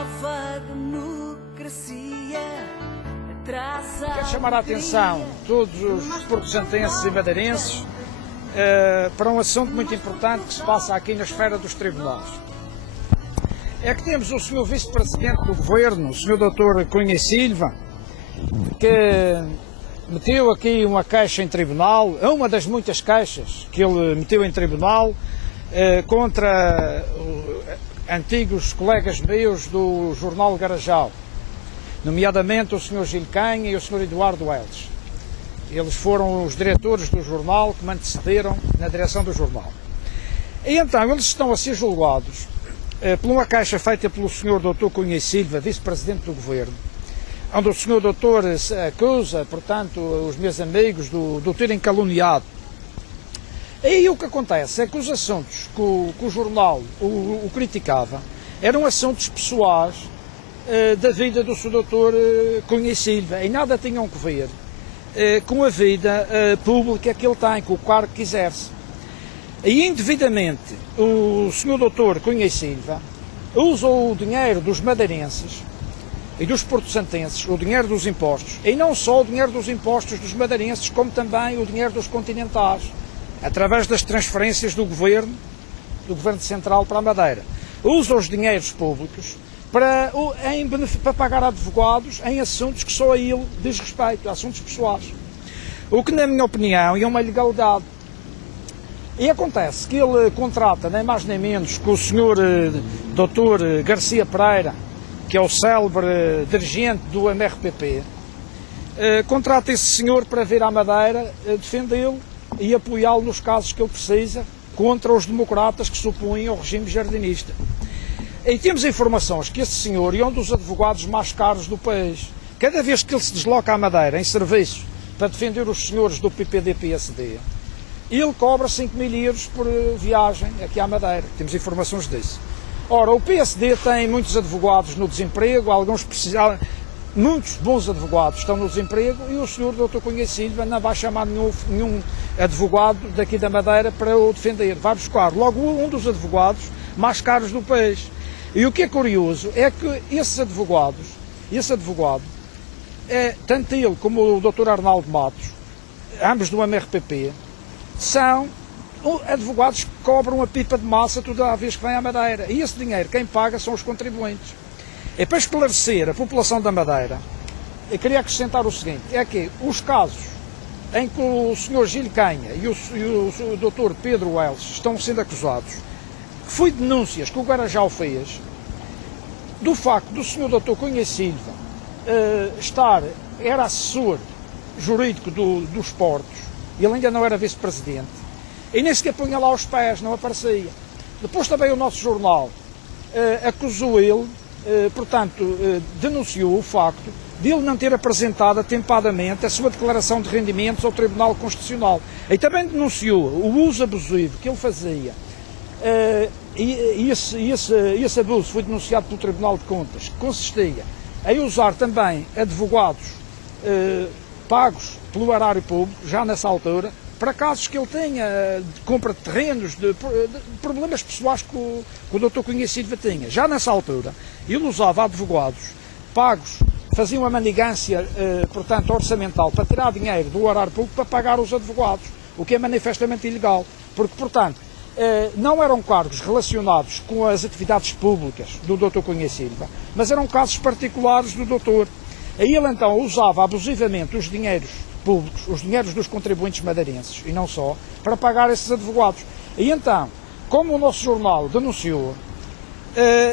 nova democracia. Quero chamar a atenção de todos os porto-santenses e madeirenses para um assunto muito importante que se passa aqui na esfera dos tribunais. É que temos o Sr. Vice-Presidente do Governo, o Sr. Dr. Cunha Silva, que meteu aqui uma queixa em tribunal, uma das muitas queixas que ele meteu em tribunal contra antigos colegas meus do jornal Garajal, nomeadamente o Sr. Gil Canha e o Sr. Eduardo Wells. Eles foram os diretores do jornal que me antecederam na direção do jornal. E então eles estão a ser julgados por uma queixa feita pelo Sr. Dr. Cunha Silva, Vice-Presidente do Governo, onde o Sr. Doutor acusa, portanto, os meus amigos do terem caluniado. E o que acontece é que os assuntos que o jornal o criticava eram assuntos pessoais da vida do Sr. Doutor Cunha Silva e nada tinham que ver com a vida pública que ele tem, com o cargo que exerce. E indevidamente o Sr. Doutor Cunha Silva usa o dinheiro dos madeirenses e dos porto-santenses, o dinheiro dos impostos, e não só o dinheiro dos impostos dos madeirenses, como também o dinheiro dos continentais, através das transferências do Governo Central para a Madeira. Usa os dinheiros públicos para pagar advogados em assuntos que só a ele diz respeito, assuntos pessoais. O que, na minha opinião, é uma ilegalidade. E acontece que ele contrata, nem mais nem menos, que o Sr. Dr. Garcia Pereira, que é o célebre dirigente do MRPP, contrata esse senhor para vir à Madeira defendê-lo e apoiá-lo nos casos que ele precisa contra os democratas que se opõem ao regime jardinista. E temos informações que esse senhor é um dos advogados mais caros do país. Cada vez que ele se desloca à Madeira em serviço para defender os senhores do PPD-PSD, ele cobra 5.000 euros por viagem aqui à Madeira. Temos informações disso. Ora, o PSD tem muitos advogados no desemprego, muitos bons advogados estão no desemprego e o Sr. Dr. Cunha Silva não vai chamar nenhum advogado daqui da Madeira para o defender. Vai buscar logo um dos advogados mais caros do país. E o que é curioso é que esse advogado, tanto ele como o Dr. Arnaldo Matos, ambos do MRPP, são advogados que cobram a pipa de massa toda a vez que vem à Madeira. E esse dinheiro quem paga são os contribuintes. E para esclarecer a população da Madeira, eu queria acrescentar o seguinte, é que os casos em que o Sr. Gil Canha e o Dr. Pedro Wells estão sendo acusados, foi denúncias que o Garajal fez do facto do Sr. Dr. Cunha Silva era assessor jurídico dos portos, ele ainda não era vice-presidente, e nem sequer punha lá os pés, não aparecia. Depois também o nosso jornal acusou ele, denunciou o facto de ele não ter apresentado atempadamente a sua declaração de rendimentos ao Tribunal Constitucional. E também denunciou o uso abusivo que ele fazia. E esse abuso foi denunciado pelo Tribunal de Contas, que consistia em usar também advogados pagos pelo erário público, já nessa altura, para casos que ele tenha de compra de terrenos, de problemas pessoais que o Dr. Cunha Silva tinha. Já nessa altura, ele usava advogados pagos, fazia uma manigância, orçamental, para tirar dinheiro do erário público para pagar os advogados, o que é manifestamente ilegal, porque, portanto, não eram cargos relacionados com as atividades públicas do Dr. Cunha Silva, mas eram casos particulares do doutor. E ele então usava abusivamente os dinheiros públicos, os dinheiros dos contribuintes madeirenses, e não só, para pagar esses advogados. E então, como o nosso jornal denunciou,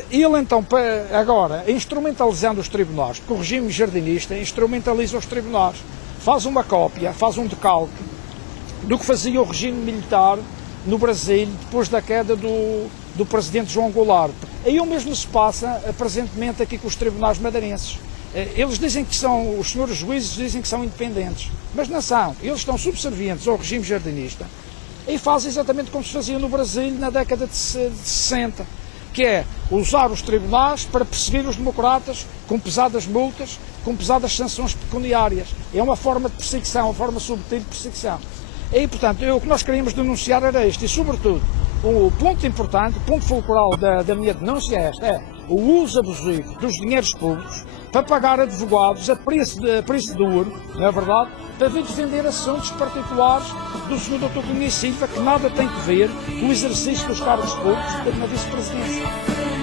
ele então, agora, instrumentalizando os tribunais, porque o regime jardinista instrumentaliza os tribunais, faz uma cópia, faz um decalque do que fazia o regime militar no Brasil, depois da queda do presidente João Goulart. E o mesmo se passa presentemente aqui com os tribunais madeirenses. Eles dizem que são, os senhores juízes dizem que são independentes, mas não são. Eles estão subservientes ao regime jardinista e fazem exatamente como se fazia no Brasil na década de 60, que é usar os tribunais para perseguir os democratas com pesadas multas, com pesadas sanções pecuniárias. É uma forma de perseguição, uma forma subtil de perseguição. E, portanto, o que nós queríamos denunciar era este, e, sobretudo, o ponto importante, o ponto fulcral da minha denúncia é este, o uso abusivo dos dinheiros públicos para pagar advogados a preço de ouro, não é verdade? Para vir defender assuntos particulares do Sr. Dr. Cunha Silva, que nada tem a ver com o exercício dos cargos públicos na vice-presidência.